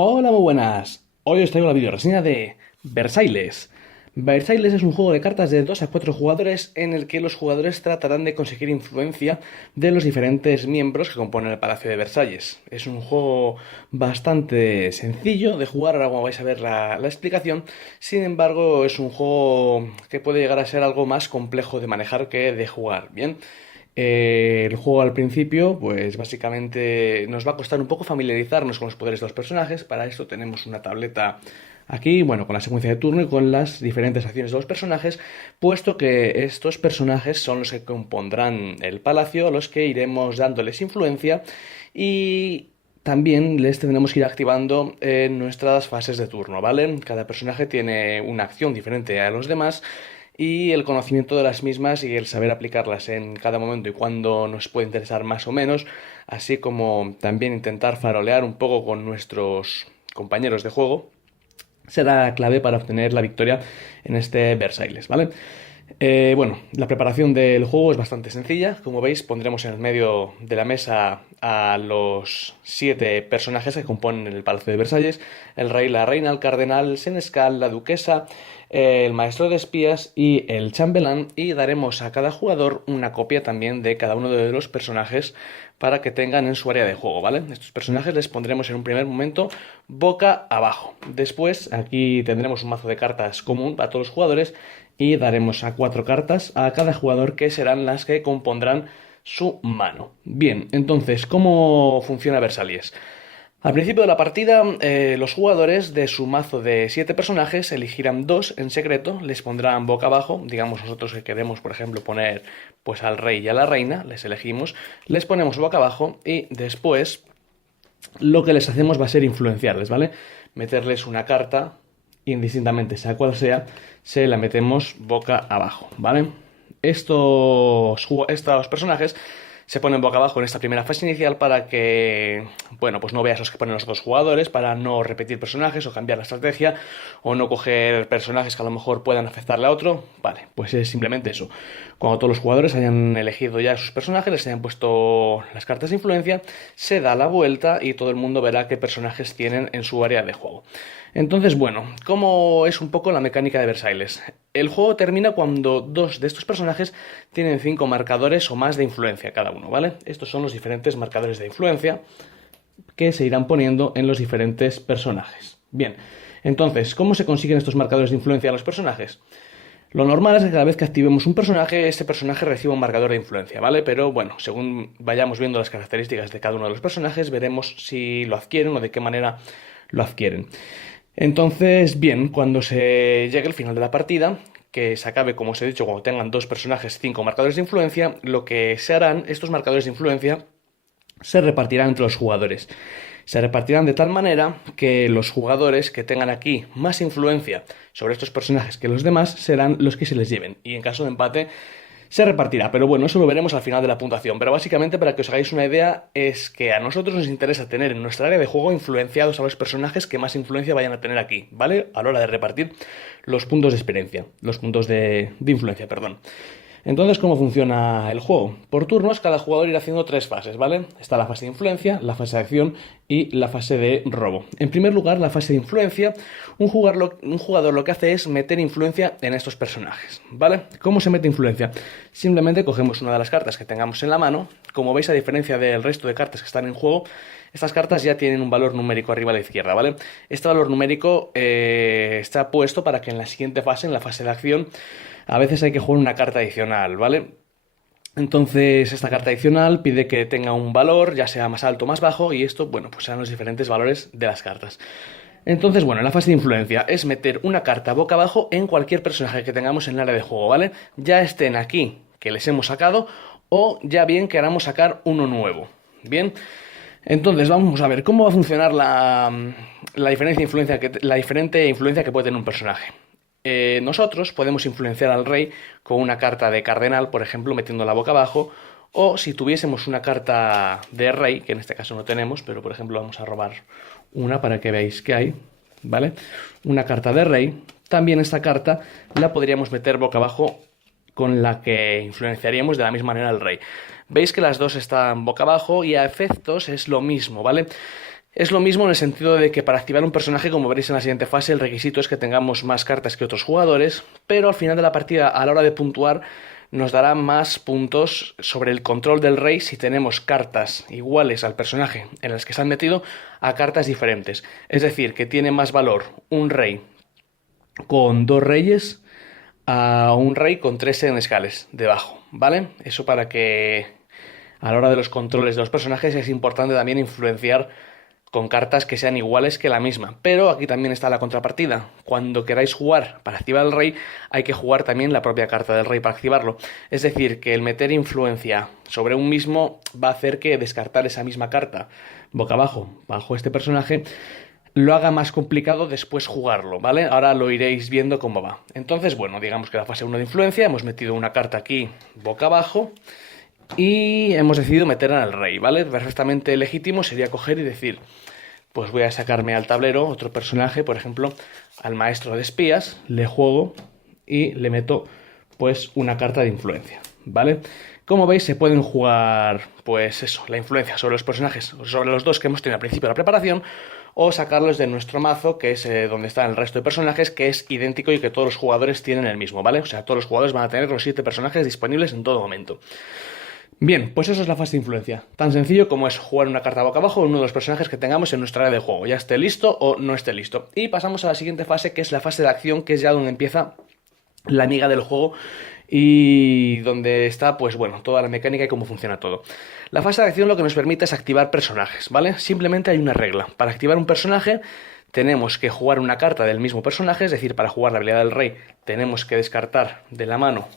Hola, muy buenas. Hoy os traigo la videoreseña de Versailles. Versailles es un juego de cartas de 2 a 4 jugadores en el que los jugadores tratarán de conseguir influencia de los diferentes miembros que componen el Palacio de Versalles. Es un juego bastante sencillo de jugar, ahora como vais a ver la explicación. Sin embargo, es un juego que puede llegar a ser algo más complejo de manejar que de jugar. Bien. El juego al principio, pues básicamente nos va a costar un poco familiarizarnos con los poderes de los personajes. Para esto tenemos una tableta aquí, bueno, con la secuencia de turno y con las diferentes acciones de los personajes, puesto que estos personajes son los que compondrán el palacio, a los que iremos dándoles influencia y también les tendremos que ir activando en nuestras fases de turno, ¿vale? Cada personaje tiene una acción diferente a los demás y el conocimiento de las mismas y el saber aplicarlas en cada momento y cuándo nos puede interesar más o menos, así como también intentar farolear un poco con nuestros compañeros de juego, será clave para obtener la victoria en este Versailles, ¿vale? Bueno, la preparación del juego es bastante sencilla. Como veis, pondremos en el medio de la mesa a los 7 personajes que componen el Palacio de Versalles: el rey, la reina, el cardenal, el senescal, la duquesa, el maestro de espías y el chambelán, y daremos a cada jugador una copia también de cada uno de los personajes para que tengan en su área de juego, ¿vale? Estos personajes les pondremos en un primer momento boca abajo. Después aquí tendremos un mazo de cartas común para todos los jugadores y daremos a 4 cartas a cada jugador, que serán las que compondrán su mano. Bien, entonces, ¿cómo funciona Versalles? Al principio de la partida, los jugadores de su mazo de 7 personajes elegirán 2 en secreto, les pondrán boca abajo. Digamos nosotros que queremos, por ejemplo, poner pues al rey y a la reina, les elegimos, les ponemos boca abajo y después lo que les hacemos va a ser influenciarles, ¿vale? Meterles una carta, indistintamente sea cual sea, se la metemos boca abajo, ¿vale? Estos personajes se ponen boca abajo en esta primera fase inicial para que, bueno, pues no veas los que ponen los otros jugadores, para no repetir personajes o cambiar la estrategia o no coger personajes que a lo mejor puedan afectarle a otro. Vale, pues es simplemente eso. Cuando todos los jugadores hayan elegido ya sus personajes, les hayan puesto las cartas de influencia, se da la vuelta y todo el mundo verá qué personajes tienen en su área de juego. Entonces, bueno, ¿cómo es un poco la mecánica de Versailles? El juego termina cuando 2 de estos personajes tienen 5 marcadores o más de influencia cada uno, ¿vale? Estos son los diferentes marcadores de influencia que se irán poniendo en los diferentes personajes. Bien, entonces, ¿cómo se consiguen estos marcadores de influencia en los personajes? Lo normal es que cada vez que activemos un personaje, ese personaje reciba un marcador de influencia, ¿vale? Pero bueno, según vayamos viendo las características de cada uno de los personajes, veremos si lo adquieren o de qué manera lo adquieren. Entonces, bien, cuando se llegue el final de la partida, que se acabe, como os he dicho, cuando tengan 2 personajes 5 marcadores de influencia, lo que se harán, estos marcadores de influencia se repartirán entre los jugadores. Se repartirán de tal manera que los jugadores que tengan aquí más influencia sobre estos personajes que los demás serán los que se les lleven. Y en caso de empate se repartirá. Pero bueno, eso lo veremos al final de la puntuación. Pero básicamente, para que os hagáis una idea, es que a nosotros nos interesa tener en nuestra área de juego influenciados a los personajes que más influencia vayan a tener aquí, ¿vale? A la hora de repartir los puntos de experiencia. Los puntos de influencia, perdón. Entonces, ¿cómo funciona el juego? Por turnos, cada jugador irá haciendo 3 fases, ¿vale? Está la fase de influencia, la fase de acción y la fase de robo. En primer lugar, la fase de influencia, un jugador lo que hace es meter influencia en estos personajes, ¿vale? ¿Cómo se mete influencia? Simplemente cogemos una de las cartas que tengamos en la mano. Como veis, a diferencia del resto de cartas que están en juego, estas cartas ya tienen un valor numérico arriba a la izquierda, ¿vale? Este valor numérico está puesto para que en la siguiente fase, en la fase de acción, a veces hay que jugar una carta adicional, ¿vale? Entonces, esta carta adicional pide que tenga un valor, ya sea más alto o más bajo, y esto, bueno, pues serán los diferentes valores de las cartas. Entonces, bueno, la fase de influencia es meter una carta boca abajo en cualquier personaje que tengamos en el área de juego, ¿vale? Ya estén aquí, que les hemos sacado, o ya bien queramos sacar uno nuevo. Bien, entonces vamos a ver cómo va a funcionar la diferente influencia que puede tener un personaje. Nosotros podemos influenciar al rey con una carta de cardenal, por ejemplo, metiendo la boca abajo, o si tuviésemos una carta de rey, que en este caso no tenemos, pero por ejemplo vamos a robar una para que veáis que hay, ¿vale? Una carta de rey, también esta carta la podríamos meter boca abajo, con la que influenciaríamos de la misma manera al rey. Veis que las dos están boca abajo y a efectos es lo mismo, ¿vale? Es lo mismo en el sentido de que para activar un personaje, como veréis en la siguiente fase, el requisito es que tengamos más cartas que otros jugadores, pero al final de la partida, a la hora de puntuar, nos dará más puntos sobre el control del rey si tenemos cartas iguales al personaje en las que se han metido a cartas diferentes. Es decir, que tiene más valor un rey con 2 reyes a un rey con 3 senescales debajo, ¿vale? Eso para que a la hora de los controles de los personajes es importante también influenciar con cartas que sean iguales que la misma. Pero aquí también está la contrapartida. Cuando queráis jugar para activar el rey, hay que jugar también la propia carta del rey para activarlo. Es decir, que el meter influencia sobre un mismo va a hacer que descartar esa misma carta boca abajo, bajo este personaje, lo haga más complicado después jugarlo, ¿vale? Ahora lo iréis viendo cómo va. Entonces, bueno, digamos que la fase 1 de influencia, hemos metido una carta aquí boca abajo y hemos decidido meter al rey, ¿vale? Perfectamente legítimo sería coger y decir, pues voy a sacarme al tablero otro personaje, por ejemplo, al maestro de espías, le juego y le meto pues una carta de influencia, ¿vale? Como veis, se pueden jugar, pues eso, la influencia sobre los personajes, sobre los dos que hemos tenido al principio de la preparación, o sacarlos de nuestro mazo, que es donde están el resto de personajes, que es idéntico y que todos los jugadores tienen el mismo, ¿vale? O sea, todos los jugadores van a tener los 7 personajes disponibles en todo momento. Bien, pues eso es la fase de influencia. Tan sencillo como es jugar una carta boca abajo en uno de los personajes que tengamos en nuestra área de juego, ya esté listo o no esté listo. Y pasamos a la siguiente fase, que es la fase de acción, que es ya donde empieza la amiga del juego y donde está, pues bueno, toda la mecánica y cómo funciona todo. La fase de acción lo que nos permite es activar personajes, ¿vale? Simplemente hay una regla. Para activar un personaje tenemos que jugar una carta del mismo personaje, es decir, para jugar la habilidad del rey tenemos que descartar de la mano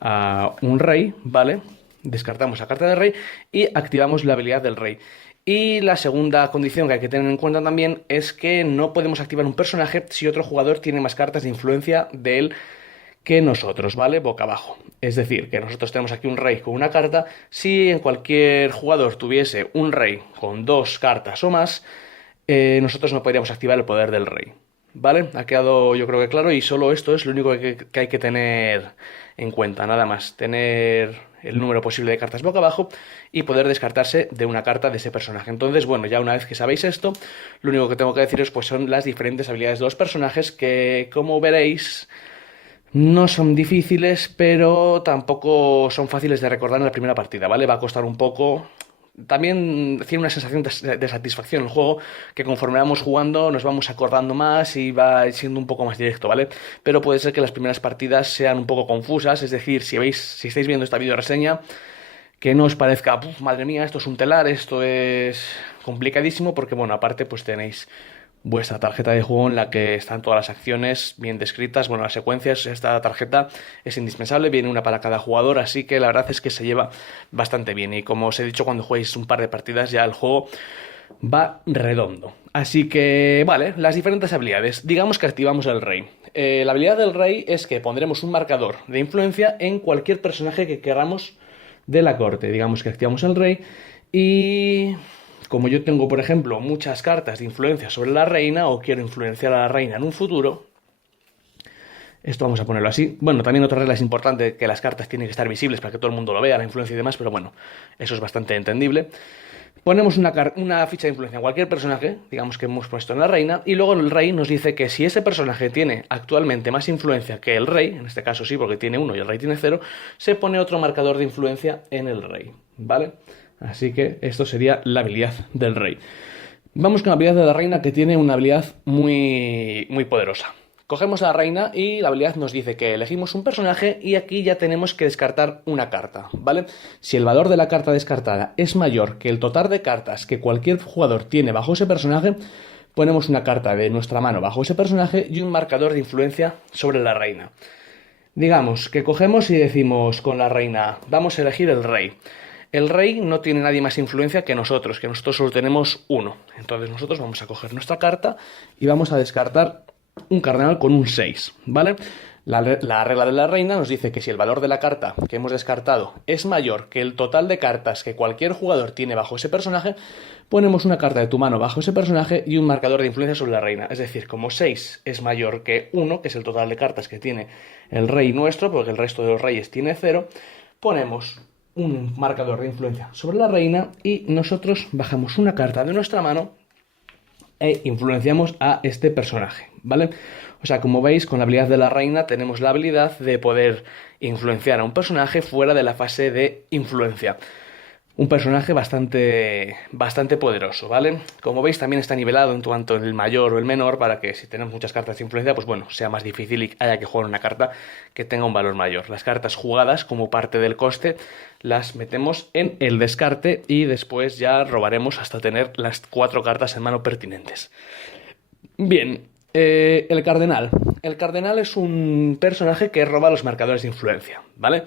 a un rey, ¿vale? Descartamos la carta del rey y activamos la habilidad del rey. Y la segunda condición que hay que tener en cuenta también es que no podemos activar un personaje si otro jugador tiene más cartas de influencia de él que nosotros, ¿vale? Boca abajo. Es decir, que nosotros tenemos aquí un rey con una carta. Si en cualquier jugador tuviese un rey con 2 cartas o más, nosotros no podríamos activar el poder del rey. ¿Vale? Ha quedado yo creo que claro y solo esto es lo único que hay que tener en cuenta, nada más. Tener el número posible de cartas boca abajo y poder descartarse de una carta de ese personaje. Entonces, bueno, ya una vez que sabéis esto, lo único que tengo que deciros pues son las diferentes habilidades de los personajes que, como veréis, no son difíciles, pero tampoco son fáciles de recordar en la primera partida, ¿vale? Va a costar un poco. También tiene una sensación de satisfacción el juego, que conforme vamos jugando nos vamos acordando más y va siendo un poco más directo, ¿vale? Pero puede ser que las primeras partidas sean un poco confusas, es decir, si estáis viendo esta video reseña, que no os parezca, madre mía, esto es un telar, esto es complicadísimo, porque bueno, aparte pues tenéis vuestra tarjeta de juego en la que están todas las acciones bien descritas, bueno, las secuencias, esta tarjeta es indispensable, viene una para cada jugador, así que la verdad es que se lleva bastante bien y como os he dicho, cuando juguéis un par de partidas ya el juego va redondo. Así que, vale, las diferentes habilidades, digamos que activamos el rey. La habilidad del rey es que pondremos un marcador de influencia en cualquier personaje que queramos de la corte, digamos que activamos el rey y como yo tengo, por ejemplo, muchas cartas de influencia sobre la reina o quiero influenciar a la reina en un futuro, esto vamos a ponerlo así. Bueno, también otra regla es importante, que las cartas tienen que estar visibles para que todo el mundo lo vea, la influencia y demás, pero bueno, eso es bastante entendible. Ponemos una ficha de influencia en cualquier personaje, digamos que hemos puesto en la reina, y luego el rey nos dice que si ese personaje tiene actualmente más influencia que el rey, en este caso sí, porque tiene 1 y el rey tiene 0, se pone otro marcador de influencia en el rey, ¿vale? Así que esto sería la habilidad del rey. Vamos con la habilidad de la reina, que tiene una habilidad muy, muy poderosa. Cogemos a la reina y la habilidad nos dice que elegimos un personaje y aquí ya tenemos que descartar una carta, ¿vale? Si el valor de la carta descartada es mayor que el total de cartas que cualquier jugador tiene bajo ese personaje, ponemos una carta de nuestra mano bajo ese personaje y un marcador de influencia sobre la reina. Digamos que cogemos y decimos con la reina, vamos a elegir el rey. El rey no tiene nadie más influencia que nosotros solo tenemos 1. Entonces nosotros vamos a coger nuestra carta y vamos a descartar un cardenal con un 6, ¿vale? La regla de la reina nos dice que si el valor de la carta que hemos descartado es mayor que el total de cartas que cualquier jugador tiene bajo ese personaje, ponemos una carta de tu mano bajo ese personaje y un marcador de influencia sobre la reina. Es decir, como 6 es mayor que 1, que es el total de cartas que tiene el rey nuestro, porque el resto de los reyes tiene 0, ponemos un marcador de influencia sobre la reina y nosotros bajamos una carta de nuestra mano e influenciamos a este personaje, ¿vale? O sea, como veis, con la habilidad de la reina tenemos la habilidad de poder influenciar a un personaje fuera de la fase de influencia. Un personaje bastante poderoso, ¿vale? Como veis, también está nivelado en cuanto el mayor o el menor, para que si tenemos muchas cartas de influencia, pues bueno, sea más difícil y haya que jugar una carta que tenga un valor mayor. Las cartas jugadas, como parte del coste, las metemos en el descarte y después ya robaremos hasta tener las 4 cartas en mano pertinentes. Bien, el cardenal. El cardenal es un personaje que roba los marcadores de influencia, ¿vale?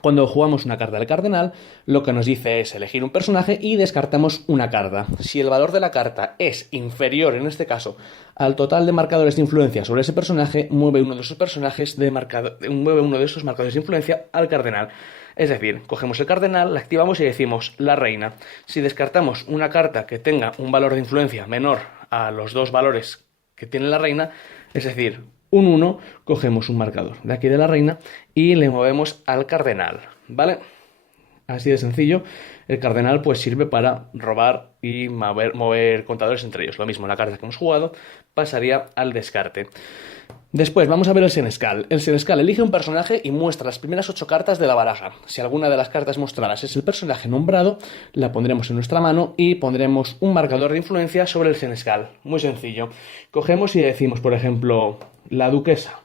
Cuando jugamos una carta del cardenal, lo que nos dice es elegir un personaje y descartamos una carta. Si el valor de la carta es inferior, en este caso, al total de marcadores de influencia sobre ese personaje, mueve uno de esos marcadores de influencia al cardenal. Es decir, cogemos el cardenal, la activamos y decimos la reina. Si descartamos una carta que tenga un valor de influencia menor a los 2 valores que tiene la reina, es decir, un 1, cogemos un marcador de aquí de la reina y le movemos al cardenal, ¿vale? Así de sencillo. El cardenal pues sirve para robar y mover contadores entre ellos. Lo mismo, la carta que hemos jugado pasaría al descarte. Después vamos a ver el senescal. El senescal elige un personaje y muestra las primeras 8 cartas de la baraja. Si alguna de las cartas mostradas es el personaje nombrado, la pondremos en nuestra mano y pondremos un marcador de influencia sobre el senescal. Muy sencillo. Cogemos y decimos, por ejemplo, la duquesa.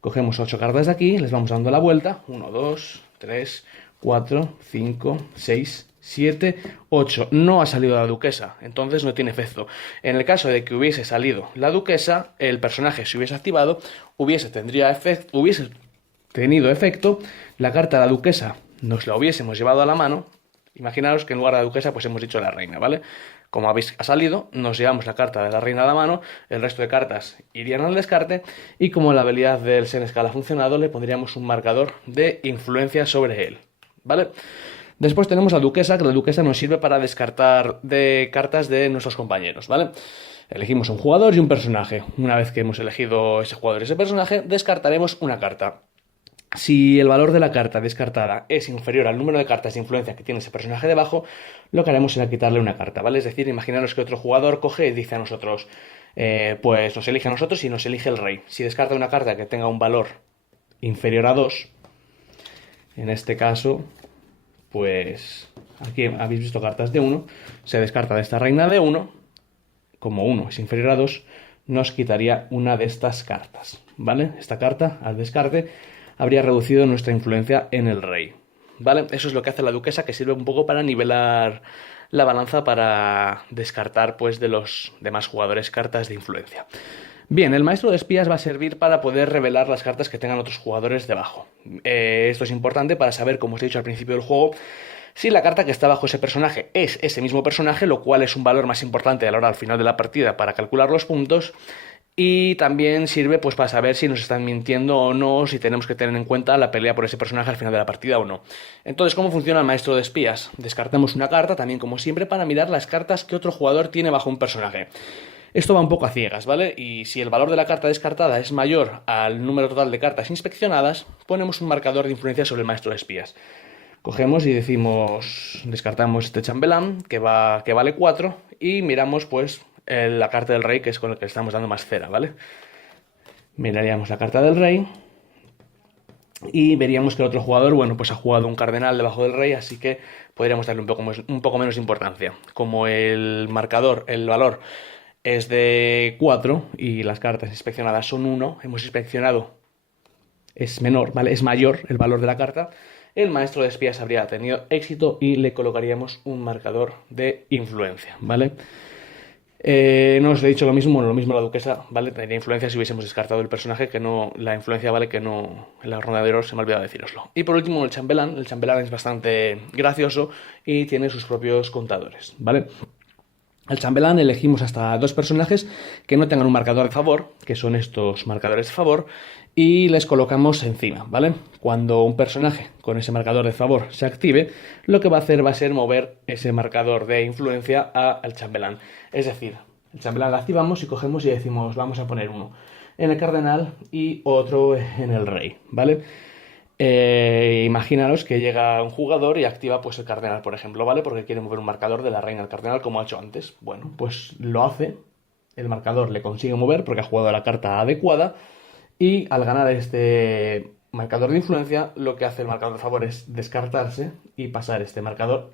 Cogemos 8 cartas de aquí, les vamos dando la vuelta. 1, 2, 3, 4, 5, 6, 7, 8. No ha salido la duquesa, entonces no tiene efecto. En el caso de que hubiese salido la duquesa, el personaje se hubiese activado, hubiese tenido efecto, la carta de la duquesa nos la hubiésemos llevado a la mano. Imaginaros que en lugar de la duquesa pues hemos dicho la reina, ¿vale? Como habéis salido, nos llevamos la carta de la reina a la mano, el resto de cartas irían al descarte y como la habilidad del senescal ha funcionado, le pondríamos un marcador de influencia sobre él, ¿vale? Después tenemos la duquesa, que la duquesa nos sirve para descartar de cartas de nuestros compañeros, ¿vale? Elegimos un jugador y un personaje. Una vez que hemos elegido ese jugador y ese personaje, descartaremos una carta. Si el valor de la carta descartada es inferior al número de cartas de influencia que tiene ese personaje debajo, lo que haremos será quitarle una carta, ¿vale? Es decir, imaginaros que otro jugador coge y dice a nosotros, pues nos elige a nosotros y nos elige el rey. Si descarta una carta que tenga un valor inferior a 2, en este caso, pues aquí habéis visto cartas de 1, se descarta de esta reina de 1, como 1 es inferior a 2, nos quitaría una de estas cartas, ¿vale? Esta carta, al descarte, habría reducido nuestra influencia en el rey, ¿vale? Eso es lo que hace la duquesa, que sirve un poco para nivelar la balanza, para descartar pues de los demás jugadores cartas de influencia. Bien, el maestro de espías va a servir para poder revelar las cartas que tengan otros jugadores debajo. Esto es importante para saber, como os he dicho al principio del juego, si la carta que está bajo ese personaje es ese mismo personaje, lo cual es un valor más importante a la hora al final de la partida para calcular los puntos. Y también sirve pues para saber si nos están mintiendo o no, si tenemos que tener en cuenta la pelea por ese personaje al final de la partida o no. Entonces, ¿cómo funciona el maestro de espías? Descartamos una carta, también como siempre, para mirar las cartas que otro jugador tiene bajo un personaje. Esto va un poco a ciegas, ¿vale? Y si el valor de la carta descartada es mayor al número total de cartas inspeccionadas, ponemos un marcador de influencia sobre el maestro de espías. Cogemos y decimos, descartamos este chambelán, que vale 4, y miramos pues la carta del rey, que es con el que estamos dando más cera, ¿vale? Miraríamos la carta del rey y veríamos que el otro jugador, bueno, pues ha jugado un cardenal debajo del rey, así que podríamos darle un poco menos importancia. Como el marcador, el valor es de 4 y las cartas inspeccionadas son 1, hemos inspeccionado, es menor, ¿vale? Es mayor el valor de la carta, el maestro de espías habría tenido éxito y le colocaríamos un marcador de influencia, ¿vale? No os he dicho lo mismo la duquesa, ¿vale? Tendría influencia si hubiésemos descartado el personaje, que no, la influencia vale que no, en la ronda de oro se me ha olvidado deciroslo. Y por último el chambelán es bastante gracioso y tiene sus propios contadores, ¿vale? Al chambelán elegimos hasta 2 personajes que no tengan un marcador de favor, que son estos marcadores de favor, y les colocamos encima, ¿vale? Cuando un personaje con ese marcador de favor se active, lo que va a hacer va a ser mover ese marcador de influencia al chambelán. Es decir, el chambelán lo activamos y cogemos y decimos, vamos a poner uno en el cardenal y otro en el rey, ¿vale? Imaginaros que llega un jugador y activa pues el cardenal, por ejemplo, ¿vale? Porque quiere mover un marcador de la reina al cardenal como ha hecho antes. Bueno, pues lo hace, el marcador le consigue mover porque ha jugado la carta adecuada y al ganar este marcador de influencia, lo que hace el marcador de favor es descartarse y pasar este marcador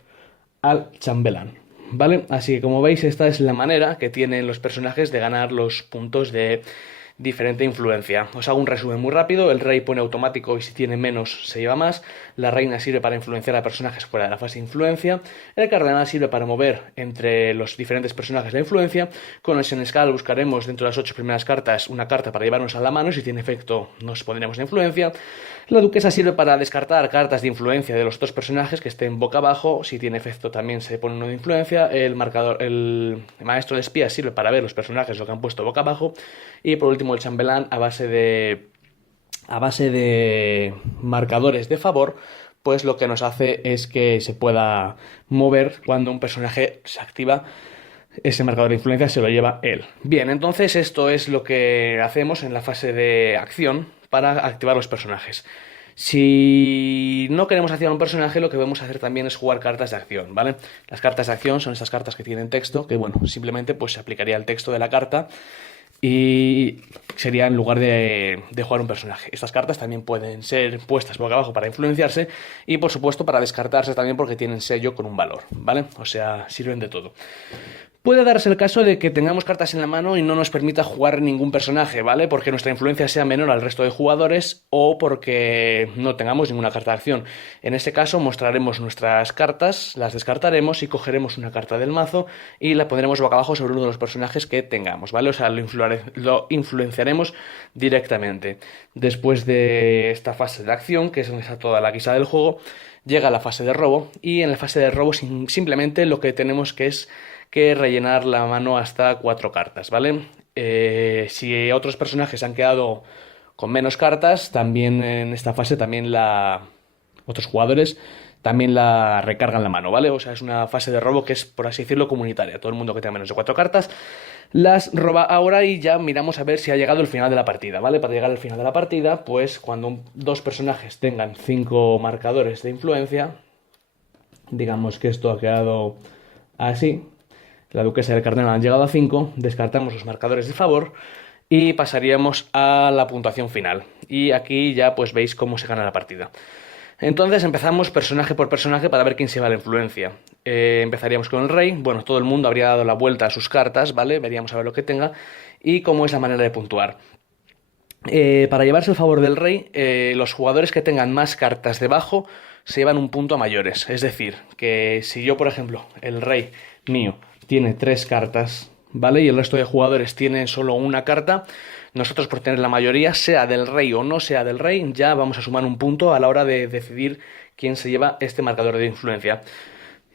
al chambelán, ¿vale? Así que como veis, esta es la manera que tienen los personajes de ganar los puntos de diferente influencia. Os hago un resumen muy rápido. El rey pone automático y si tiene menos se lleva más. La reina sirve para influenciar a personajes fuera de la fase de influencia. El cardenal sirve para mover entre los diferentes personajes la influencia. Con el senescal buscaremos dentro de las 8 primeras cartas una carta para llevarnos a la mano. Si tiene efecto nos pondremos en influencia. La duquesa sirve para descartar cartas de influencia de los otros personajes que estén boca abajo. Si tiene efecto también se pone uno de influencia. El maestro de espías sirve para ver los personajes lo que han puesto boca abajo. Y por último el chambelán a base de marcadores de favor, pues lo que nos hace es que se pueda mover cuando un personaje se activa. Ese marcador de influencia se lo lleva él. Bien, entonces esto es lo que hacemos en la fase de acción para activar los personajes. Si no queremos activar un personaje, lo que vamos a hacer también es jugar cartas de acción, ¿vale? Las cartas de acción son estas cartas que tienen texto, que bueno, simplemente pues se aplicaría el texto de la carta y sería en lugar de jugar un personaje. Estas cartas también pueden ser puestas boca abajo para influenciarse y por supuesto para descartarse también porque tienen sello con un valor, ¿vale? O sea, sirven de todo. Puede darse el caso de que tengamos cartas en la mano y no nos permita jugar ningún personaje, ¿vale? Porque nuestra influencia sea menor al resto de jugadores o porque no tengamos ninguna carta de acción. En este caso mostraremos nuestras cartas, las descartaremos y cogeremos una carta del mazo y la pondremos boca abajo sobre uno de los personajes que tengamos, ¿vale? O sea, lo influenciaremos directamente. Después de esta fase de acción, que es donde está toda la guisa del juego, llega la fase de robo y en la fase de robo simplemente lo que tenemos que rellenar la mano hasta 4 cartas, ¿vale? Si otros personajes han quedado con menos cartas, también en esta fase otros jugadores también la recargan la mano, ¿vale? O sea, es una fase de robo que es, por así decirlo, comunitaria. Todo el mundo que tenga menos de 4 cartas las roba ahora y ya miramos a ver si ha llegado el final de la partida, ¿vale? Para llegar al final de la partida, pues cuando dos personajes tengan 5 marcadores de influencia, digamos que esto ha quedado así. La duquesa y el cardenal han llegado a 5, descartamos los marcadores de favor y pasaríamos a la puntuación final. Y aquí ya pues veis cómo se gana la partida. Entonces empezamos personaje por personaje para ver quién se va a la influencia. Empezaríamos con el rey. Bueno, todo el mundo habría dado la vuelta a sus cartas, ¿vale? Veríamos a ver lo que tenga y cómo es la manera de puntuar. Para llevarse el favor del rey, los jugadores que tengan más cartas debajo se llevan un punto a mayores. Es decir, que si yo, por ejemplo, el rey mío tiene 3 cartas, ¿vale? Y el resto de jugadores tienen solo una carta, nosotros por tener la mayoría, sea del rey o no sea del rey, ya vamos a sumar un punto a la hora de decidir quién se lleva este marcador de influencia.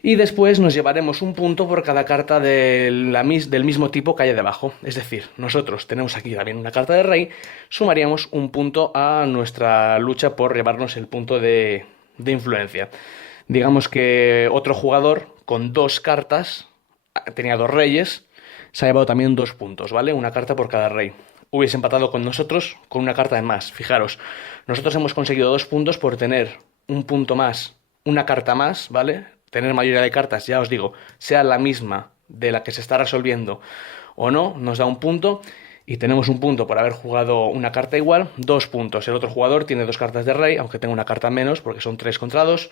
Y después nos llevaremos un punto por cada carta del mismo tipo que haya debajo. Es decir, nosotros tenemos aquí también una carta de rey, sumaríamos un punto a nuestra lucha por llevarnos el punto de influencia. Digamos que otro jugador con 2 cartas, tenía 2 reyes, se ha llevado también 2 puntos, ¿vale? Una carta por cada rey. Hubiese empatado con nosotros con una carta de más. Fijaros, nosotros hemos conseguido 2 puntos por tener un punto más, una carta más, ¿vale? Tener mayoría de cartas, ya os digo, sea la misma de la que se está resolviendo o no, nos da un punto y tenemos un punto por haber jugado una carta igual, 2 puntos. El otro jugador tiene 2 cartas de rey, aunque tenga una carta menos porque son 3 contra 2.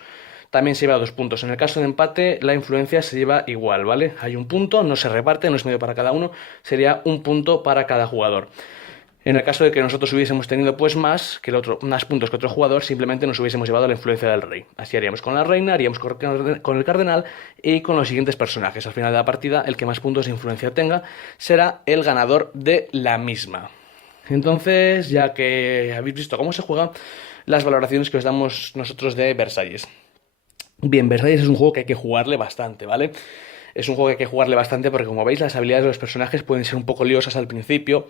También se lleva 2 puntos. En el caso de empate, la influencia se lleva igual, ¿vale? Hay un punto, no se reparte, no es medio para cada uno, sería un punto para cada jugador. En el caso de que nosotros hubiésemos tenido pues más puntos que otro jugador, simplemente nos hubiésemos llevado la influencia del rey. Así haríamos con la reina, haríamos con el cardenal y con los siguientes personajes. Al final de la partida, el que más puntos de influencia tenga será el ganador de la misma. Entonces, ya que habéis visto cómo se juega, las valoraciones que os damos nosotros de Versalles. Bien, Versalles es un juego que hay que jugarle bastante, ¿vale? Es un juego que hay que jugarle bastante porque, como veis, las habilidades de los personajes pueden ser un poco liosas al principio.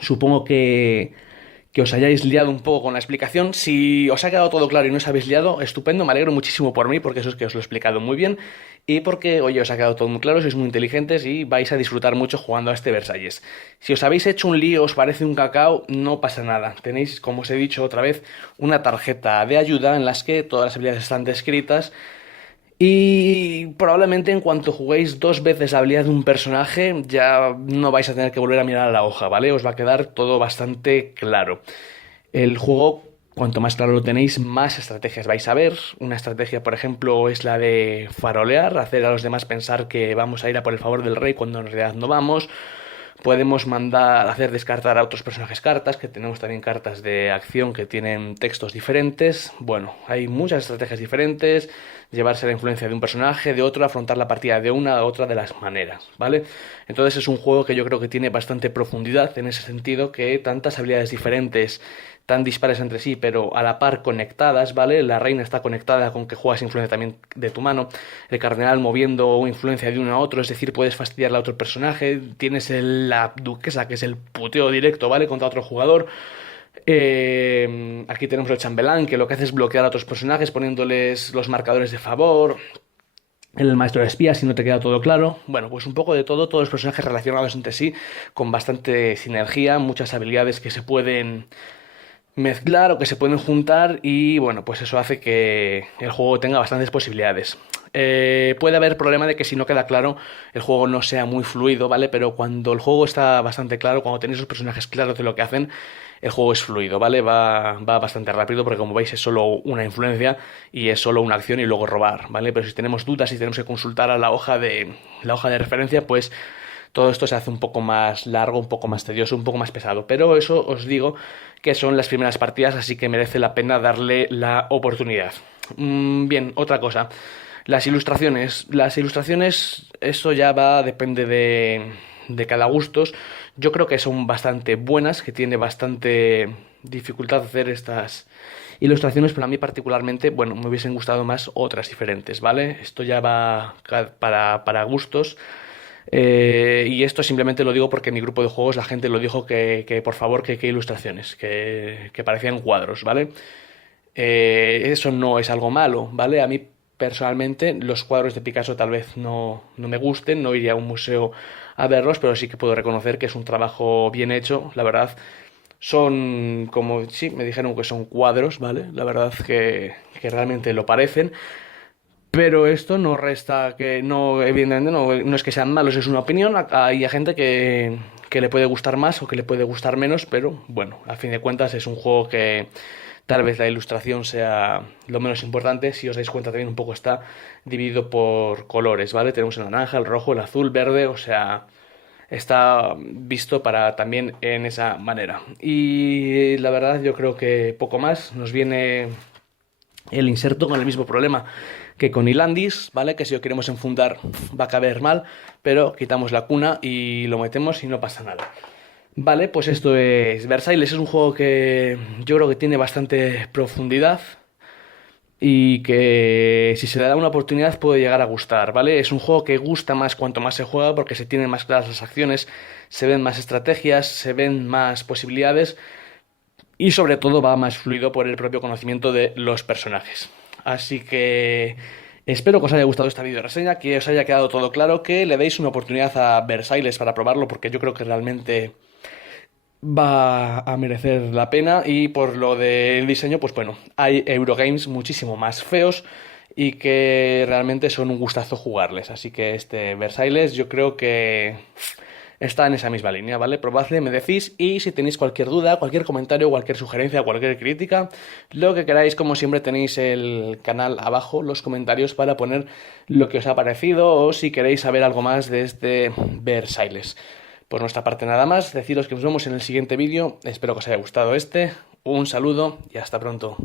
Supongo que que os hayáis liado un poco con la explicación. Si os ha quedado todo claro y no os habéis liado, estupendo, me alegro muchísimo por mí, porque eso es que os lo he explicado muy bien, y porque, oye, os ha quedado todo muy claro, sois muy inteligentes y vais a disfrutar mucho jugando a este Versalles. Si os habéis hecho un lío, os parece un cacao, no pasa nada. Tenéis, como os he dicho otra vez, una tarjeta de ayuda en las que todas las habilidades están descritas. Y probablemente en cuanto juguéis dos veces la habilidad de un personaje, ya no vais a tener que volver a mirar a la hoja, ¿vale? Os va a quedar todo bastante claro. El juego, cuanto más claro lo tenéis, más estrategias vais a ver. Una estrategia, por ejemplo, es la de farolear, hacer a los demás pensar que vamos a ir a por el favor del rey cuando en realidad no vamos. Podemos mandar, hacer descartar a otros personajes cartas, que tenemos también cartas de acción que tienen textos diferentes. Bueno, hay muchas estrategias diferentes, llevarse la influencia de un personaje, de otro, afrontar la partida de una a otra de las maneras, ¿vale? Entonces es un juego que yo creo que tiene bastante profundidad en ese sentido, que tantas habilidades diferentes, tan dispares entre sí, pero a la par conectadas, ¿vale? La reina está conectada con que juegas influencia también de tu mano, el cardenal moviendo influencia de uno a otro, es decir, puedes fastidiarle a otro personaje, tienes la duquesa, que es el puteo directo, ¿vale? Contra otro jugador. Aquí tenemos el chambelán, que lo que hace es bloquear a otros personajes poniéndoles los marcadores de favor. El maestro de espías, si no te queda todo claro. Bueno, pues un poco de todo, todos los personajes relacionados entre sí, con bastante sinergia, muchas habilidades que se pueden mezclar o que se pueden juntar y bueno, pues eso hace que el juego tenga bastantes posibilidades. Puede haber problema de que si no queda claro el juego no sea muy fluido, ¿vale? Pero cuando el juego está bastante claro, cuando tenéis los personajes claros de lo que hacen, el juego es fluido, ¿vale? Va bastante rápido porque como veis es solo una influencia y es solo una acción y luego robar, ¿vale? Pero si tenemos dudas y tenemos que consultar a la hoja de referencia, pues todo esto se hace un poco más largo, un poco más tedioso, un poco más pesado. Pero eso os digo que son las primeras partidas, así que merece la pena darle la oportunidad. Bien, otra cosa. Las ilustraciones. Las ilustraciones, eso ya depende de cada gustos. Yo creo que son bastante buenas, que tiene bastante dificultad hacer estas ilustraciones, pero a mí particularmente, bueno, me hubiesen gustado más otras diferentes, ¿vale? Esto ya va para gustos. Y esto simplemente lo digo porque en mi grupo de juegos la gente lo dijo que por favor que ilustraciones, que parecían cuadros, ¿vale? Eso no es algo malo, ¿vale? A mí personalmente los cuadros de Picasso tal vez no me gusten, no iría a un museo a verlos, pero sí que puedo reconocer que es un trabajo bien hecho, la verdad. Son como, sí, me dijeron que son cuadros, ¿vale? La verdad que realmente lo parecen. Pero esto no resta que no, evidentemente no es que sean malos, es una opinión. Hay gente que le puede gustar más o que le puede gustar menos, pero bueno, a fin de cuentas es un juego que tal vez la ilustración sea lo menos importante. Si os dais cuenta también un poco está dividido por colores, ¿vale? Tenemos el naranja, el rojo, el azul, verde, o sea, está visto para también en esa manera. Y la verdad yo creo que poco más. Nos viene el inserto con el mismo problema que con Ilandis, ¿vale? Que si lo queremos enfundar va a caber mal, pero quitamos la cuna y lo metemos y no pasa nada. Vale, pues esto es Versailles, es un juego que yo creo que tiene bastante profundidad y que si se le da una oportunidad puede llegar a gustar, ¿vale? Es un juego que gusta más cuanto más se juega porque se tienen más claras las acciones, se ven más estrategias, se ven más posibilidades y sobre todo va más fluido por el propio conocimiento de los personajes. Así que espero que os haya gustado esta video reseña, que os haya quedado todo claro, que le deis una oportunidad a Versailles para probarlo, porque yo creo que realmente va a merecer la pena. Y por lo del diseño, pues bueno, hay Eurogames muchísimo más feos y que realmente son un gustazo jugarles. Así que este Versailles yo creo que está en esa misma línea, ¿vale? Probadle, me decís, y si tenéis cualquier duda, cualquier comentario, cualquier sugerencia, cualquier crítica, lo que queráis, como siempre tenéis el canal abajo, los comentarios para poner lo que os ha parecido o si queréis saber algo más de este Versailles. Por nuestra parte nada más, deciros que nos vemos en el siguiente vídeo, espero que os haya gustado un saludo y hasta pronto.